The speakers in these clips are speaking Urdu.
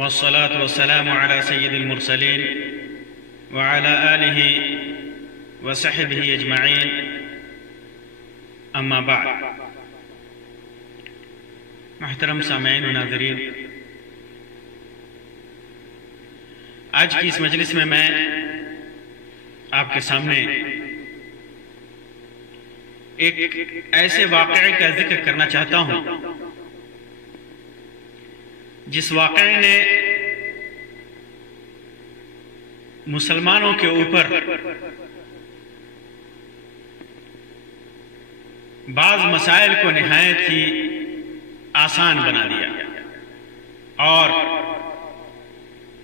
والصلاة والسلام على سيد المرسلين وعلى آله وصحبه أجمعين اما بعد۔ محترم سامعین و ناظرین، آج کی اس مجلس میں آپ کے سامنے ایک ایسے واقعے کا ذکر کرنا چاہتا ہوں جس واقعے نے مسلمانوں کے اوپر بعض مسائل کو نہایت ہی آسان بنا دیا، اور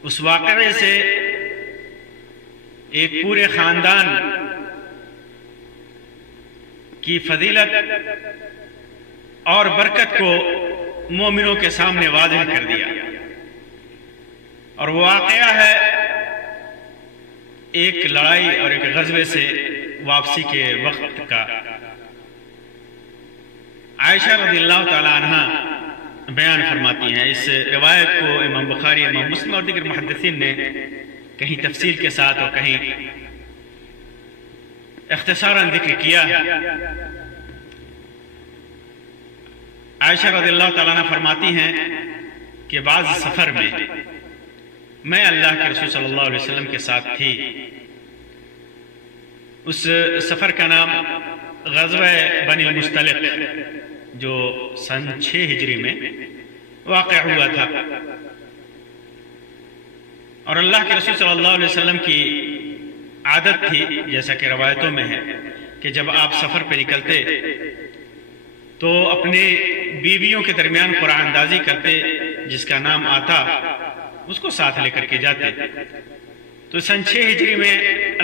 اس واقعے سے ایک پورے خاندان کی فضیلت اور برکت کو مومنوں کے سامنے واضح کر دیا۔ اور وہ واقعہ ہے ایک لڑائی اور ایک غزوے سے واپسی کے وقت کا۔ عائشہ رضی اللہ تعالی عنہ بیان فرماتی ہیں۔ اس روایت کو امام بخاری، امام مسلم اور دیگر محدثین نے کہیں تفصیل کے ساتھ اور کہیں اختصاراً ذکر کیا ہے۔ عائشہ رضی اللہ تعالیٰ عنہ فرماتی ہیں کہ بعض سفر میں اللہ کے رسول صلی اللہ علیہ وسلم کے ساتھ تھی۔ اس سفر کا نام غزوہ بنی المصطلق، جو سن 6 ہجری میں واقع ہوا تھا۔ اور اللہ کے رسول صلی اللہ علیہ وسلم کی عادت تھی، جیسا کہ روایتوں میں ہے، کہ جب آپ سفر پہ نکلتے تو اپنے بیویوں کے درمیان قرآن اندازی کرتے، جس کا نام آتا اس کو ساتھ لے کر کے جاتے۔ تو سن 6 ہجری میں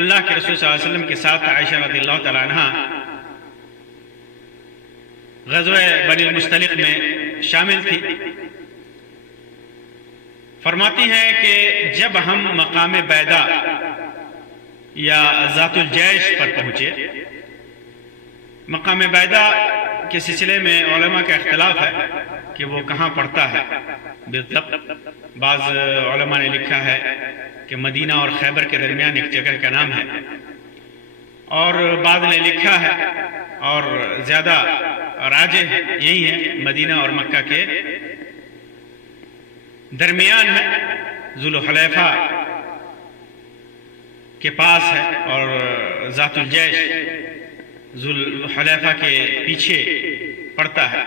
اللہ کے رسول صلی اللہ علیہ وسلم کے ساتھ عائشہ رضی اللہ تعالیٰ عنہ غزوہ بنی المصطلق میں شامل تھی۔ فرماتی ہیں کہ جب ہم مقام بیدا یا ذات الجیش پر پہنچے، مقام بیدا کے سلسلے میں علماء کا اختلاف ہے کہ وہ کہاں پڑتا ہے بالضبط۔ بعض علماء نے لکھا ہے کہ مدینہ اور خیبر کے درمیان ایک جگہ کا نام ہے، اور بعض نے لکھا ہے اور زیادہ راجح یہی ہے مدینہ اور مکہ کے درمیان ہے، ذوالحلیفہ کے پاس ہے، اور ذات الجیش ذوالحلیفہ کے پیچھے پڑتا ہے۔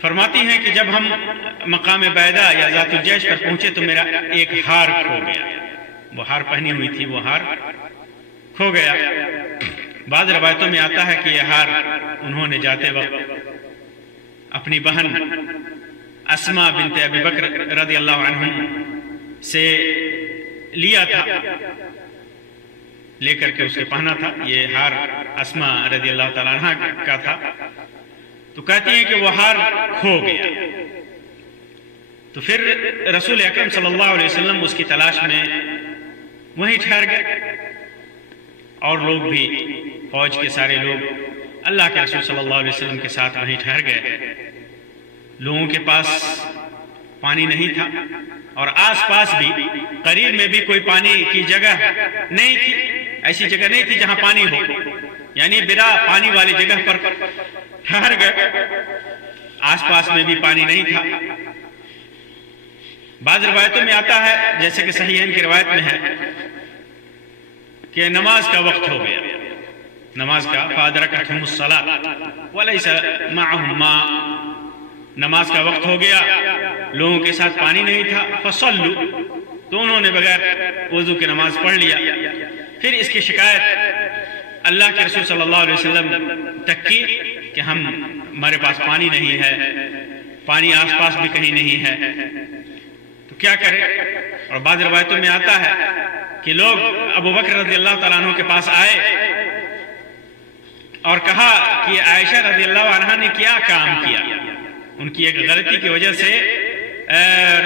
فرماتی ہیں کہ جب ہم مقام بیدا یا ذات الجیش پر پہنچے تو میرا ایک ہار کھو گیا۔ وہ ہار پہنی ہوئی تھی، وہ ہار کھو گیا۔ بعض روایتوں میں آتا ہے کہ یہ ہار انہوں نے جاتے وقت اپنی بہن اسماء بنت ابی بکر رضی اللہ عنہ سے لیا تھا، لے کر کے اسے پہنا تھا۔ یہ ہار اسماء رضی اللہ تعالیٰ عنہ کا تھا۔ تو کہتی ہیں کہ وہ ہار کھو گیا۔ تو پھر رسول اکرم صلی اللہ علیہ وسلم اس کی تلاش میں وہیں ٹھہر گئے، اور لوگ بھی، فوج کے سارے لوگ اللہ کے رسول صلی اللہ علیہ وسلم کے ساتھ وہیں ٹھہر گئے۔ لوگوں کے پاس پانی نہیں تھا، اور آس پاس بھی قریب میں بھی کوئی پانی کی جگہ نہیں تھی، ایسی جگہ نہیں تھی جہاں پانی ہو، یعنی بلا پانی والی جگہ پر ٹھہر گئے۔ آس پاس میں بھی پانی نہیں تھا۔ بعض روایتوں میں آتا ہے، جیسے کہ صحیحین کی روایت میں ہے، کہ نماز کا وقت ہو گیا، نماز کا فَأَدْرَكَتْهُمُ الصَّلَاةُ وَلَيْسَ مَعَهُمْ مَاءٌ، نماز کا وقت ہو گیا، لوگوں کے ساتھ پانی نہیں تھا۔ فَصَلُّوا، تو انہوں نے بغیر وضو کے نماز پڑھ لیا۔ پھر اس کی شکایت اللہ کے رسول صلی اللہ علیہ وسلم تک کی کہ ہمارے پاس پانی نہیں ہے، پانی آس پاس بھی کہیں نہیں ہے، تو کیا کریں؟ اور بعض روایتوں میں آتا ہے کہ لوگ ابو بکر رضی اللہ تعالیٰ عنہ کے پاس آئے اور کہا کہ عائشہ رضی اللہ عنہ نے کیا کام کیا، ان کی ایک غلطی کی وجہ سے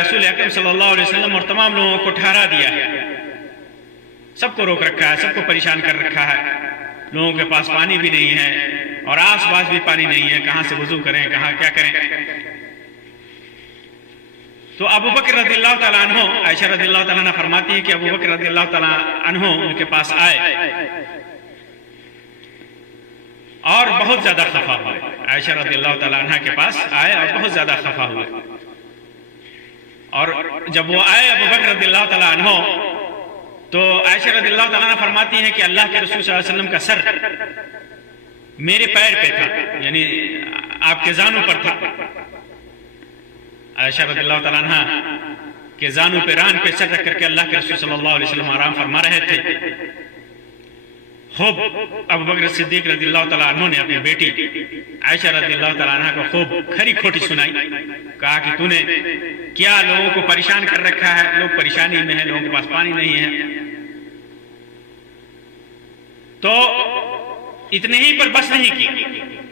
رسول اکرم صلی اللہ علیہ وسلم اور تمام لوگوں کو ٹھہرا دیا ہے، سب کو روک رکھا ہے، سب کو پریشان کر رکھا ہے، لوگوں کے پاس پانی بھی نہیں ہے اور آس پاس بھی پانی نہیں ہے، کہاں سے وضو کریں، کہاں کیا کریں۔ تو ابو بکر رضی اللہ تعالیٰ عنہ، عائشہ رضی اللہ تعالیٰ عنہ فرماتی ہیں کہ ابو بکر رضی اللہ تعالیٰ عنہ ان کے پاس آئے اور بہت زیادہ خفا ہوئے. عائشہ رضی اللہ تعالیٰ عنہ کے پاس آئے اور بہت زیادہ خفا ہوئے. اور جب وہ آئے ابو بکر رضی اللہ تعالیٰ عنہ تو عائشہ رضی اللہ تعالیٰ عنہ فرماتی ہیں کہ اللہ کے رسول صلی اللہ علیہ وسلم کا سر میرے پیر پہ تھا، یعنی آپ کے زانوں پر تھا. عائشہ رضی اللہ تعالیٰ عنہ کے زانوں پہ، ران پہ سر رکھ کر کے اللہ کے رسول صلی اللہ علیہ وسلم آرام فرما رہے تھے. خوب ابو بکر صدیق رضی اللہ تعالیٰ عنہ نے اپنی بیٹی عائشہ رضی اللہ تعالیٰ عنہ کو خوب کھری کھوٹی سنائی. کہا کہ تو نے کیا لوگوں کو پریشان کر رکھا ہے، لوگ پریشانی میں ہیں، لوگوں کے پاس پانی نہیں ہے. تو اتنے ہی پر بس نہیں کی،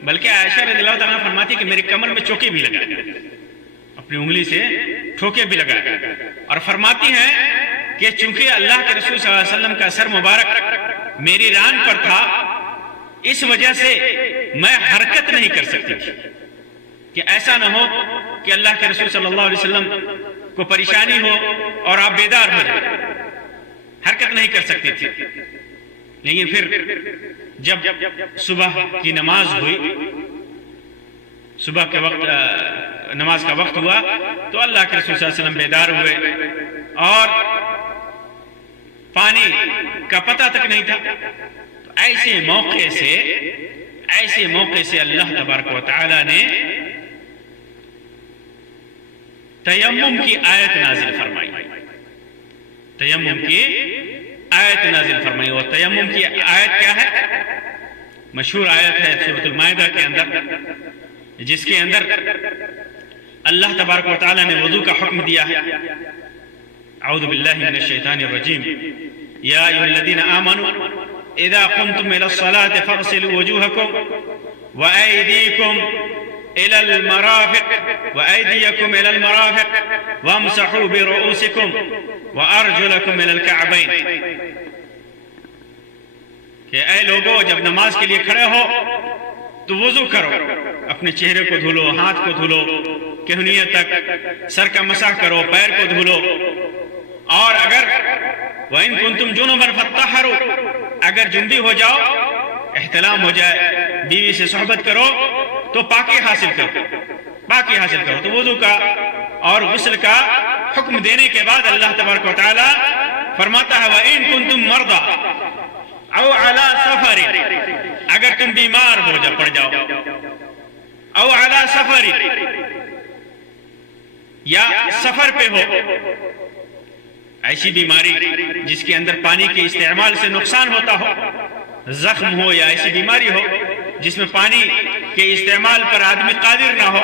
بلکہ عائشہ رضی اللہ تعالیٰ عنہ فرماتی کہ میرے کمر میں چوکے بھی لگا، اپنی انگلی سے ٹھوکے بھی لگا، اور فرماتی ہیں کہ چونکہ اللہ کے رسول صلی اللہ علیہ وسلم کا سر مبارک میری ران پر تھا، اس وجہ سے میں حرکت نہیں کر سکتی تھی کہ ایسا نہ ہو کہ اللہ کے رسول صلی اللہ علیہ وسلم کو پریشانی ہو اور آپ بیدار ہو جائیں. حرکت نہیں کر سکتی تھی. لیکن پھر جب صبح کی نماز ہوئی، صبح کے وقت نماز کا وقت ہوا تو اللہ کے رسول صلی اللہ علیہ وسلم بیدار ہوئے اور پانی کا پتہ تک نہیں تھا. تو ایسے موقع سے اللہ تبارک و تعالی نے تیمم کی آیت نازل فرمائی. تیمم کی آیت نازل فرمائی. اور تیمم کی آیت کیا ہے؟ مشہور آیت ہے سورۃ المائدہ کے اندر، جس کے اندر اللہ تبارک و تعالی نے وضو کا حکم دیا ہے. اعوذ باللہ من الشیطان الرجیم. یا ایھا الذین آمنوا اذا قمتم الى الصلاة فاغسلوا وجوهکم وایدیکم الى المرافق وامسحوا برؤوسکم وارجلکم الى الکعبین. کہ اے لوگو، جب نماز کے لیے کھڑے ہو تو وضو کرو، اپنے چہرے کو دھلو، ہاتھ کو دھلو کہنیے تک، سر کا مسح کرو، پیر کو دھلو. اور اگر وَإِن كُنتُمْ جُنُبًا فَاطَّهَّرُوا، اگر جنبی ہو جاؤ، احتلام ہو جائے، بیوی سے صحبت کرو تو پاکی حاصل کرو. تو وضو کا اور غسل کا حکم دینے کے بعد اللہ تبارک و تعالی فرماتا ہے وَإِن كُنتُمْ مَرْضَىٰ أَوْ عَلَىٰ سَفَرٍ، اگر تم بیمار پڑ جاؤ، او علی سفر، یا سفر پہ ہو، ایسی بیماری جس کے اندر پانی کے استعمال سے نقصان ہوتا ہو، زخم ہو یا ایسی بیماری ہو جس میں پانی کے استعمال پر آدمی قادر نہ ہو،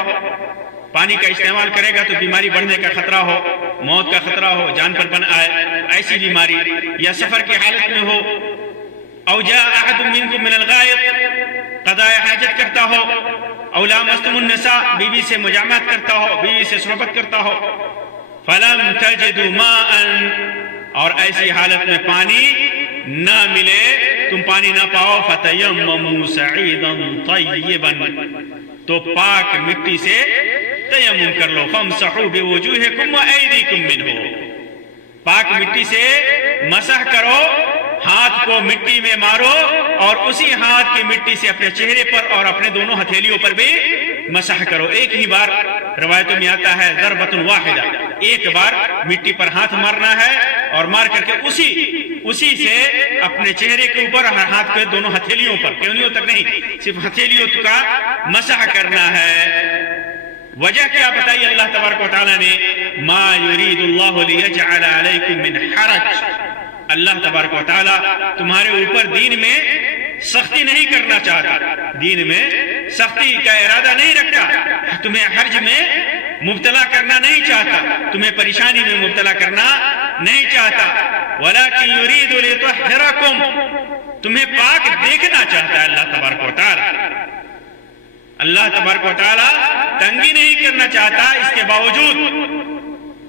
پانی کا استعمال کرے گا تو بیماری بڑھنے کا خطرہ ہو، موت کا خطرہ ہو، جان پر بن آئے، ایسی بیماری، یا سفر کی حالت میں ہو، او جاء احد منکم من الغائط، قضاء حاجت کرتا ہو، او لامستم النساء، بیوی سے مجامعت کرتا ہو، بیوی سے صحبت کرتا ہو، فلم تجدوا ماء، اور ایسی حالت میں پانی نہ ملے، تم پانی نہ پاؤ، فتیمموا صعیدا طیبا، تو پاک مٹی سے تیمم کر لو، فامسحوا بوجوہکم وایدیکم منہ، پاک مٹی سے مسح کرو، ہاتھ کو مٹی میں مارو اور اسی ہاتھ کی مٹی سے اپنے چہرے پر اور اپنے دونوں ہتھیلیوں پر بھی مسح کرو. ایک ہی بار روایتوں میں آتا ہے ضربۃ واحدہ، ایک بار مٹی پر ہاتھ مارنا ہے اور مار کر کے اسی سے اپنے چہرے کے اوپر اور ہاتھ کے دونوں ہتھیلیوں پر، کہنیوں تک نہیں، صرف ہتھیلیوں کا مسح کرنا ہے. وجہ کیا بتائی اللہ تبارک و تعالی نے؟ ما یرید اللہ لیجعل علیکم من حرج، اللہ تبارک و تعالی تمہارے اوپر دین میں سختی نہیں کرنا چاہتا، دین میں سختی کا ارادہ نہیں رکھتا، تمہیں حرج میں مبتلا کرنا نہیں چاہتا، تمہیں پریشانی میں مبتلا کرنا نہیں چاہتا. ولیکن یرید لیطہرکم، تمہیں پاک دیکھنا چاہتا ہے اللہ تبارک و تعالی. اللہ تبارک و تعالی تنگی نہیں کرنا چاہتا، اس کے باوجود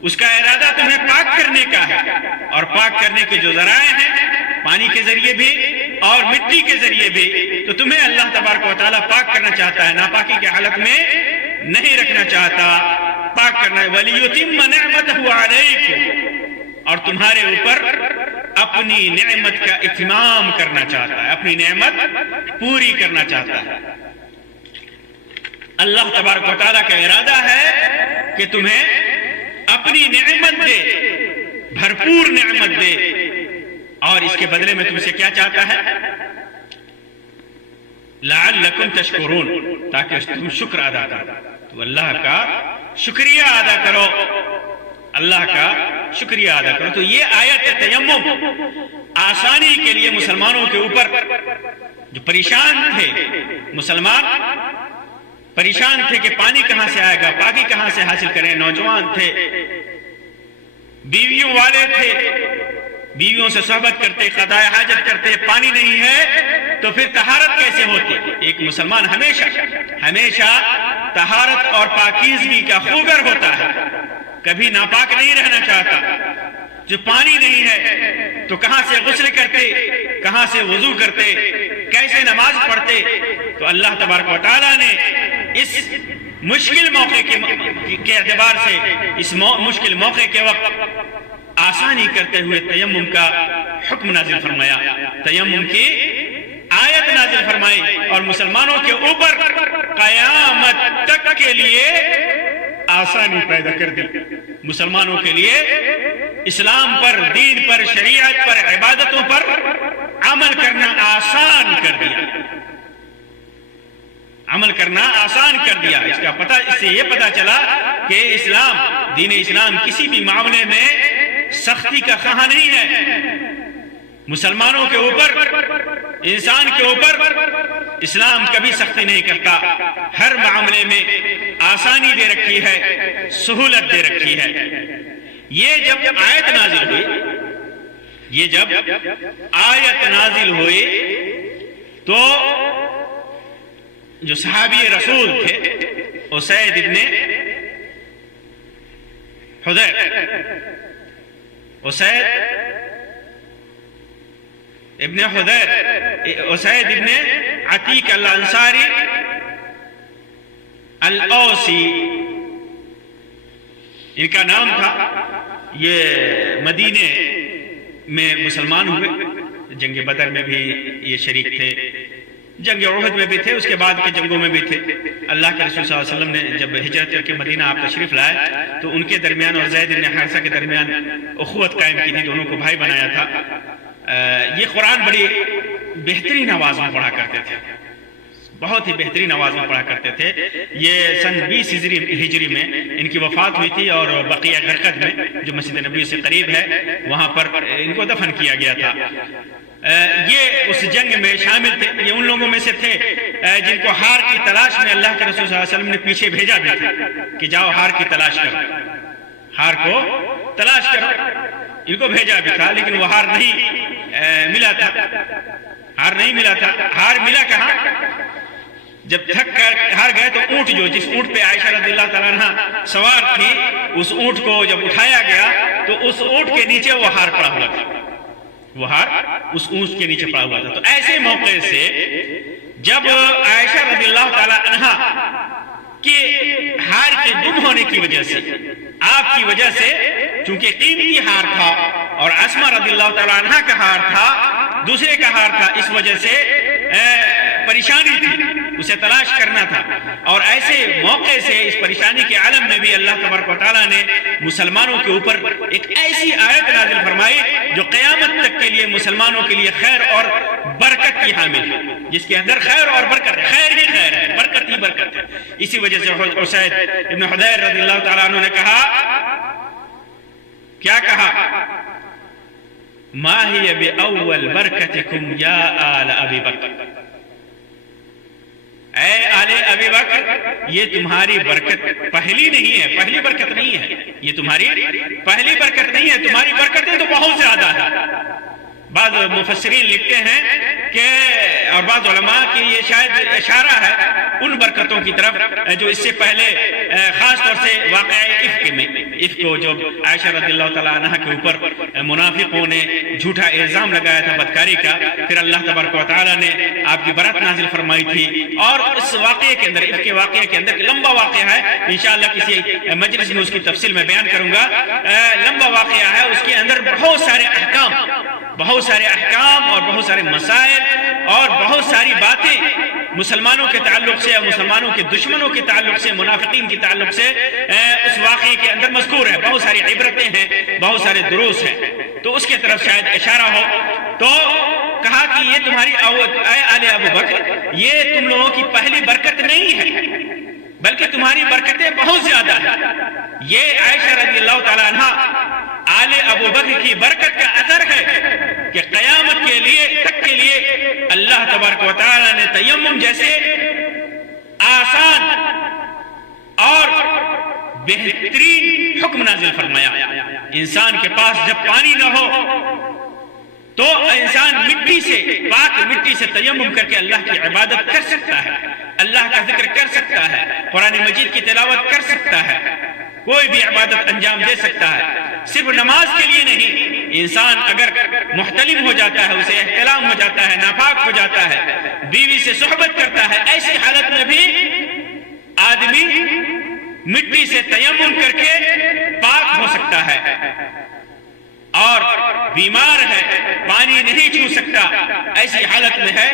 اس کا ارادہ تمہیں پاک کرنے کا ہے. اور پاک کرنے کے جو ذرائع ہیں، پانی کے ذریعے بھی اور مٹی کے ذریعے بھی، تو تمہیں اللہ تبارک و تعالی پاک کرنا چاہتا ہے، ناپاکی کی حالت میں نہیں رکھنا چاہتا. پاک کرنا ہے، وَلِيُتِمَّ نِعْمَتَهُ عَلَيْكُمْ، اور تمہارے اوپر اپنی نعمت کا اتمام کرنا چاہتا ہے، اپنی نعمت پوری کرنا چاہتا ہے۔ اللہ تبارک و تعالیٰ کا ارادہ ہے کہ تمہیں اپنی نعمت دے، بھرپور نعمت دے، اور اس کے بدلے میں تم سے کیا چاہتا ہے؟ لعلکم تشکرون، تاکہ تم شکر ادا کرو، تو اللہ کا شکریہ ادا کرو، اللہ کا شکریہ ادا کرو۔ تو یہ آیت تیمم آسانی کے لیے مسلمانوں کے اوپر جو پریشان تھے، مسلمان پریشان تھے کہ پانی کہاں سے آئے گا، پاکی کہاں سے حاصل کریں، نوجوان تھے، بیویوں والے تھے، بیویوں سے صحبت کرتے، قضاء حاجت کرتے، پانی نہیں ہے تو پھر طہارت کیسے ہوتی؟ ایک مسلمان ہمیشہ طہارت اور پاکیزگی کا خوگر ہوتا ہے، کبھی ناپاک نہیں رہنا چاہتا۔ جو پانی نہیں ہے تو کہاں سے غسل کرتے، کہاں سے وضو کرتے، کیسے نماز پڑھتے؟ تو اللہ تبارک و تعالیٰ نے اس مشکل موقع کے اعتبار سے، اس مشکل موقع کے وقت آسانی کرتے ہوئے تیمم کا حکم نازل فرمایا، تیمم کی آیت نازل فرمائی، اور مسلمانوں کے اوپر قیامت تک کے لیے آسانی پیدا کر دی، مسلمانوں کے لیے اسلام پر، دین پر، شریعت پر، عبادتوں پر عمل کرنا آسان کر دیا، عمل کرنا آسان کر دیا۔ اس سے یہ پتہ چلا کہ اسلام، دین اسلام کسی بھی معاملے میں سختی کا خواہاں نہیں ہے۔ مسلمانوں کے اوپر، انسان کے اوپر اسلام کبھی سختی نہیں کرتا، ہر معاملے میں آسانی دے رکھی ہے، سہولت دے رکھی ہے۔ یہ جب آیت نازل ہوئی تو جو صحابی رسول تھے اسید ابن حضیر، اسید ابن عتیق الانصاری الاوسی ان کا نام تھا۔ یہ مدینے میں مسلمان ہوئے، جنگ بدر میں بھی یہ شریک تھے، جنگ احد میں بھی تھے، اس کے بعد کے جنگوں میں بھی تھے۔ اللہ کے رسول صلی اللہ علیہ وسلم نے جب ہجرت کر کے مدینہ آپ تشریف لائے تو ان کے درمیان اور زید بن حارثہ کے درمیان اخوت قائم کی تھی، دونوں کو بھائی بنایا تھا۔ یہ قرآن بڑی بہترین آواز میں پڑھا کرتے تھے، بہت ہی بہترین آواز میں پڑھا کرتے تھے۔ یہ سن 20 ہجری میں ان کی وفات ہوئی تھی، اور بقیہ غرقد میں جو مسجد نبوی سے قریب ہے وہاں پر ان کو دفن کیا گیا تھا۔ یہ اس جنگ میں شامل تھے، یہ ان لوگوں میں سے تھے جن کو ہار کی تلاش میں اللہ کے رسول صلی اللہ علیہ وسلم نے پیچھے بھیجا بھی تھا کہ جاؤ ہار کی تلاش کرو، ہار کو تلاش کرو، ان کو بھیجا بھی تھا، لیکن وہ ہار نہیں ملا تھا، ہار نہیں ملا تھا۔ ہار ملا کہاں؟ جب تھک کر ہار گئے تو اونٹ، جس اونٹ پہ عائشہ رضی اللہ تعالیٰ عنہ سوار تھی، اس اونٹ کو جب اٹھایا گیا تو اس اونٹ کے نیچے وہ ہار پڑا ہوا تھا، وہ ہار اس اونٹ کے نیچے پڑا ہوا تھا۔ تو ایسے موقع سے جب عائشہ رضی اللہ تعالیٰ عنہ کے ہار کے گم ہونے کی وجہ سے، آپ کی وجہ سے، چونکہ قیمتی ہار تھا اور اسما رضی اللہ تعالیٰ عنہ کا ہار تھا، دوسرے کا ہار تھا، اس وجہ سے پریشانی تھی، اسے تلاش کرنا تھا۔ اور ایسے موقع سے اس پریشانی کے عالم میں بھی اللہ تبارک و تعالیٰ نے مسلمانوں کے اوپر ایک ایسی آیت نازل فرمائی جو قیامت تک کے لیے مسلمانوں کے لیے خیر اور برکت کی حامل ہے، جس کے اندر خیر اور برکت ہے، خیر ہی خیر ہے، برکت ہی برکت ہے۔ اسی وجہ سے اسید ابن حضیر رضی اللہ تعالیٰ عنہ نے کہا، کیا کہا؟ ما ہی بأول برکتکم یا آل ابی بکر، اے آل ابی بکر یہ تمہاری برکت پہلی نہیں ہے، پہلی برکت نہیں ہے، یہ تمہاری پہلی برکت نہیں ہے، تمہاری برکتیں تو بہت زیادہ ہیں، بعض مفسرین لکھتے ہیں کہ اور بعض علماء کی یہ شاید اشارہ ہے ان برکتوں کی طرف جو اس سے پہلے خاص طور سے واقعہ افک میں، افک کو جو عائشہ رضی اللہ تعالیٰ عنہ کے اوپر منافقوں نے جھوٹا الزام لگایا تھا بدکاری کا، پھر اللہ تبارک و تعالیٰ نے آپ کی برات نازل فرمائی تھی. اور اس واقعے کے اندر، افک کے واقعے کے اندر لمبا واقعہ ہے، انشاءاللہ کسی مجلس میں اس کی تفصیل میں بیان کروں گا. لمبا واقعہ ہے، اس کے اندر بہت سارے احکام اور بہت سارے مسائل اور بہت ساری باتیں مسلمانوں کے تعلق سے، مسلمانوں کے دشمنوں کے تعلق سے، منافقین کے تعلق سے اس واقعے کے اندر مذکور ہے. بہت ساری عبرتیں ہیں، بہت سارے دروس ہیں، تو اس کے طرف شاید اشارہ ہو. تو کہا کہ یہ تمہاری اے آل ابو بکر، یہ تم لوگوں کی پہلی برکت نہیں ہے بلکہ تمہاری برکتیں بہت زیادہ ہیں. یہ عائشہ رضی اللہ تعالیٰ عنہ آل ابو بکر کی برکت کا اثر ہے کہ قیامت کے لیے اللہ تبارک و تعالیٰ نے تیمم جیسے آسان اور بہترین حکم نازل فرمایا. انسان کے پاس جب پانی نہ ہو تو انسان پاک مٹی سے تیمم کر کے اللہ کی عبادت کر سکتا ہے، اللہ کا ذکر کر سکتا ہے، قرآن مجید کی تلاوت کر سکتا ہے، کوئی بھی عبادت انجام دے سکتا ہے. صرف نماز کے لیے نہیں، انسان اگر محتلم ہو جاتا ہے، اسے احتلام ہو جاتا ہے، ناپاک ہو جاتا ہے، بیوی سے صحبت کرتا ہے، ایسی حالت میں بھی آدمی مٹی سے تیمم کر کے پاک ہو سکتا ہے. اور بیمار ہے، پانی نہیں چھو سکتا، ایسی حالت میں ہے،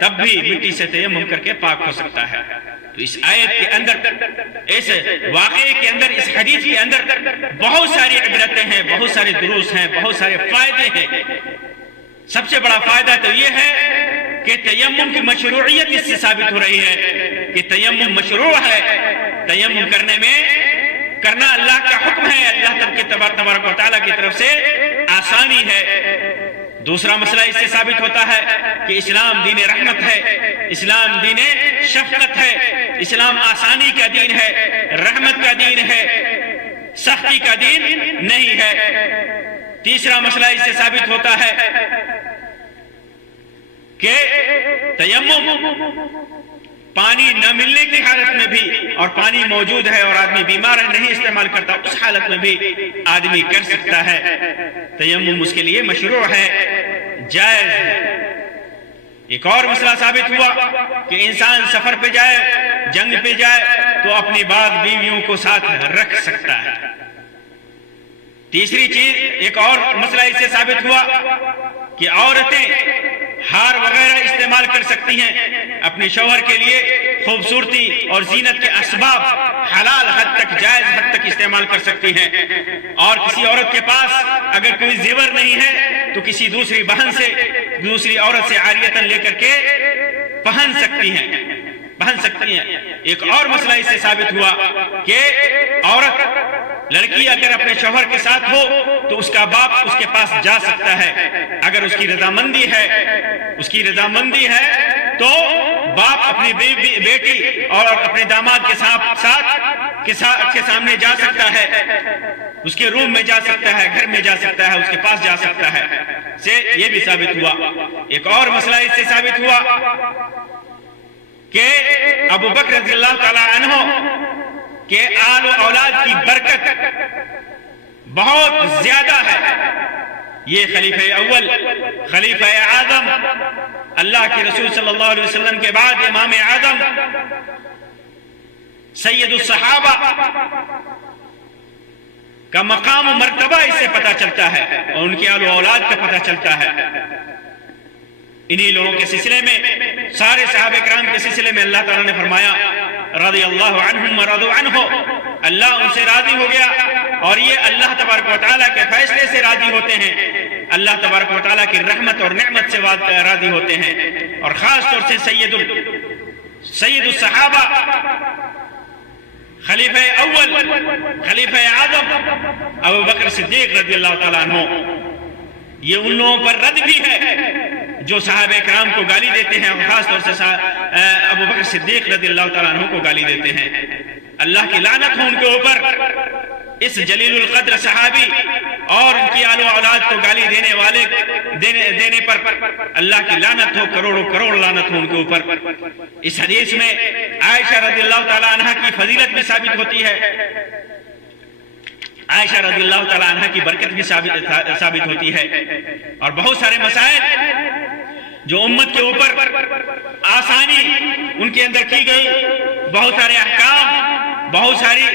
تب بھی مٹی سے تیمم کر کے پاک ہو سکتا ہے. تو اس آیت کے اندر، اس واقعے کے اندر، اس حدیث کے اندر بہت ساری عبرتیں ہیں، بہت سارے دروس ہیں، بہت سارے فائدے ہیں. سب سے بڑا فائدہ تو یہ ہے کہ تیمم کی مشروعیت اس سے ثابت ہو رہی ہے کہ تیمم مشروع ہے. تیمم کرنا اللہ کا حکم ہے، اللہ تبارک و تعالیٰ کی طرف سے آسانی ہے. دوسرا مسئلہ اس سے ثابت ہوتا ہے کہ اسلام دین رحمت ہے، اسلام دین شفقت ہے، اسلام آسانی کا دین ہے، رحمت کا دین ہے، سختی کا دین نہیں ہے. تیسرا مسئلہ اس سے ثابت ہوتا ہے کہ تیمم پانی نہ ملنے کی حالت میں بھی، اور پانی موجود ہے اور آدمی بیمار ہے، نہیں استعمال کرتا، اس حالت میں بھی آدمی کر سکتا ہے. تیمم اس کے لیے مشروع ہے، جائز ہے. ایک اور مسئلہ ثابت ہوا کہ انسان سفر پہ جائے، جنگ پہ جائے تو اپنی بعض بیویوں کو ساتھ رکھ سکتا ہے. تیسری چیز، ایک اور مسئلہ اس سے ثابت ہوا کہ عورتیں ہار وغیرہ استعمال کر سکتی ہیں، اپنے شوہر کے لیے خوبصورتی اور زینت کے اسباب حلال حد تک، جائز حد تک استعمال کر سکتی ہیں. اور کسی عورت کے پاس اگر کوئی زیور نہیں ہے تو کسی دوسری بہن سے، دوسری عورت سے عاریتاً لے کر کے پہن سکتی ہیں. ایک اور مسئلہ اس سے ثابت ہوا کہ لڑکی اگر اپنے شوہر کے ساتھ ہو تو اس کا باپ اس کے پاس جا سکتا ہے، اگر اس کی رضامندی ہے تو باپ اپنی بیٹی اور اپنے داماد کے سامنے جا سکتا ہے، اس کے روم میں جا سکتا ہے، گھر میں جا سکتا ہے، اس کے پاس جا سکتا ہے. سے یہ بھی ثابت ہوا. ایک اور مسئلہ اس سے ثابت ہوا کہ ابو بکر رضی اللہ تعالی عنہ کہ آل و اولاد کی برکت بہت زیادہ ہے. یہ خلیفہ اول، خلیفہ اعظم، اللہ کے رسول صلی اللہ علیہ وسلم کے بعد امام اعظم، سید الصحابہ کا مقام و مرتبہ اس سے پتہ چلتا ہے، اور ان کی آل و اولاد کا پتہ چلتا ہے. انہی لوگوں کے سلسلے میں، سارے صحابہ کرام کے سلسلے میں اللہ تعالیٰ نے فرمایا رضی اللہ عنہم ورضوا عنہ، اللہ ان سے راضی ہو گیا، اور یہ اللہ تبارک و تعالیٰ کے فیصلے سے راضی ہوتے ہیں، اللہ تبارک و تعالیٰ کی رحمت اور نعمت سے راضی ہوتے ہیں. اور خاص طور سے سید الصحابہ، خلیفہ اول، خلیفہ اعظم ابو بکر صدیق رضی اللہ تعالیٰ عنہ، یہ ان لوگوں پر رد بھی ہے جو صحابہ کرام کو گالی دیتے ہیں، اور خاص طور سے ابو بکر صدیق رضی اللہ تعالیٰ عنہ کو گالی دیتے ہیں. اللہ کی لعنت ہو ان کے اوپر. اس جلیل القدر صحابی اور ان کی آل و اولاد کو گالی دینے پر اللہ کی لعنت ہو، کروڑوں کروڑ لعنت ہو ان کے اوپر۔ اس حدیث میں عائشہ رضی اللہ تعالی عنہ کی فضیلت بھی ثابت ہوتی ہے، عائشہ رضی اللہ تعالی عنہ کی برکت بھی ثابت ہوتی ہے، اور بہت سارے مسائل جو امت کے اوپر آسانی ان کے اندر کی گئی، بہت سارے احکام، بہت ساری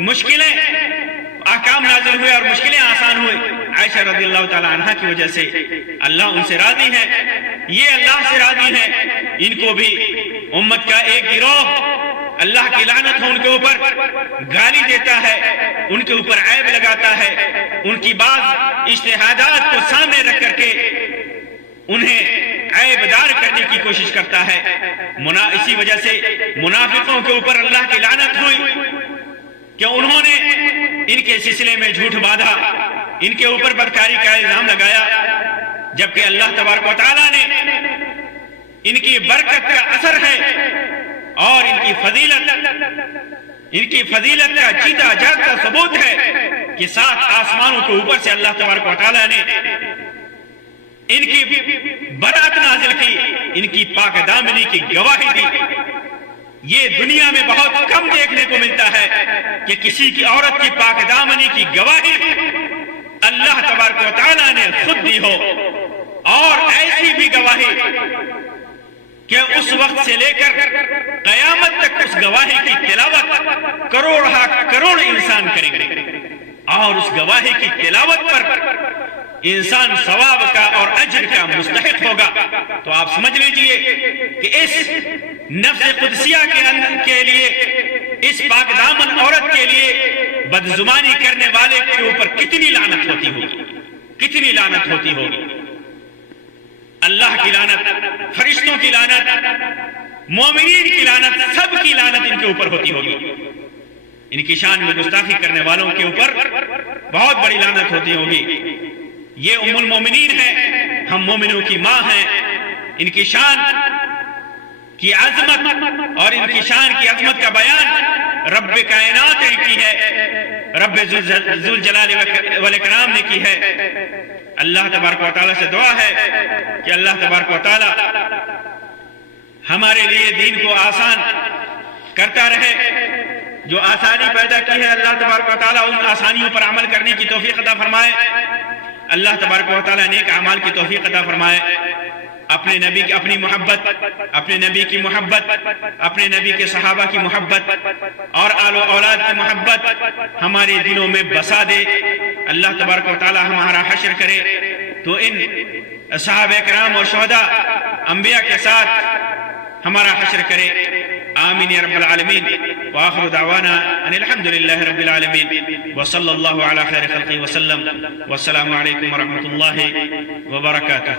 مشکلیں، احکام نازل ہوئے اور مشکلیں آسان ہوئے عائشہ رضی اللہ تعالی عنہ کی وجہ سے۔ اللہ ان سے راضی ہے، یہ اللہ سے راضی ہے۔ ان کو بھی امت کا ایک گروہ اللہ کی لعنت ہو ان کے اوپر گالی دیتا ہے، ان کے اوپر عیب لگاتا ہے، ان کی بعض اجتہادات کو سامنے رکھ کر کے انہیں عیب دار کرنے کی کوشش کرتا ہے۔ اسی وجہ سے منافقوں کے اوپر اللہ کی لعنت ہوئی کہ انہوں نے ان کے سلسلے میں جھوٹ باندھا، ان کے اوپر بدکاری کا الزام لگایا، جبکہ اللہ تبارک و تعالیٰ نے ان کی برکت کا اثر ہے اور ان کی فضیلت کا جیتا جاگتا ثبوت ہے کہ 7 آسمانوں کے اوپر سے اللہ تبارک و تعالیٰ نے ان کی برات نازل کی، ان کی پاک دامنی کی گواہی دی۔ یہ دنیا میں بہت کم دیکھنے کو ملتا ہے کہ کسی کی عورت کی پاک دامنی کی گواہی اللہ تبارک و تعالیٰ نے خود دی ہو، اور ایسی بھی گواہی کہ اس وقت سے لے کر قیامت تک اس گواہی کی تلاوت کروڑ انسان کریں گے، اور اس گواہی کی تلاوت پر انسان ثواب کا اور اجر کا مستحق ہوگا۔ تو آپ سمجھ لیجئے کہ اس نفس قدسیہ کے لیے، اس پاک دامن عورت کے لیے بدزبانی کرنے والے کے اوپر کتنی لعنت ہوتی ہوگی، کتنی لعنت ہوتی ہوگی۔ اللہ کی لعنت، فرشتوں کی لعنت، مومنین کی لعنت، سب کی لعنت ان کے اوپر ہوتی ہوگی۔ ان کی شان میں گستاخی کرنے والوں کے اوپر بہت بڑی لعنت ہوتی ہوگی۔ یہ ام المومنین ہے، ہم مومنوں کی ماں ہیں۔ ان کی شان کی عظمت اور ان کی شان کی عظمت کا بیان رب کائنات نے کی ہے، رب ذوالجلال والاکرام نے کی ہے۔ اللہ تبارک و تعالیٰ سے دعا ہے کہ اللہ تبارک و تعالیٰ ہمارے لیے دین کو آسان کرتا رہے۔ جو آسانی پیدا کی ہے اللہ تبارک و تعالیٰ ان آسانیوں پر عمل کرنے کی توفیق عطا فرمائے۔ اللہ تبارک و تعالیٰ نیک اعمال کی توفیق عطا فرمائے۔ اپنے نبی کی اپنی محبت، اپنے نبی کی محبت، اپنے نبی کے صحابہ کی محبت اور آل و اولاد کی محبت ہمارے دلوں میں بسا دے۔ اللہ تبارک و تعالیٰ ہمارا حشر کرے تو ان صحابہ کرام اور شہداء انبیاء کے ساتھ ہمارا حشر کرے۔ آمین یا رب العالمین۔ وآخر دعوانا ان الحمدللہ رب العالمین، وصلی اللہ علی خیر خلقہ وسلم، والسلام علیکم ورحمۃ اللہ وبرکاتہ۔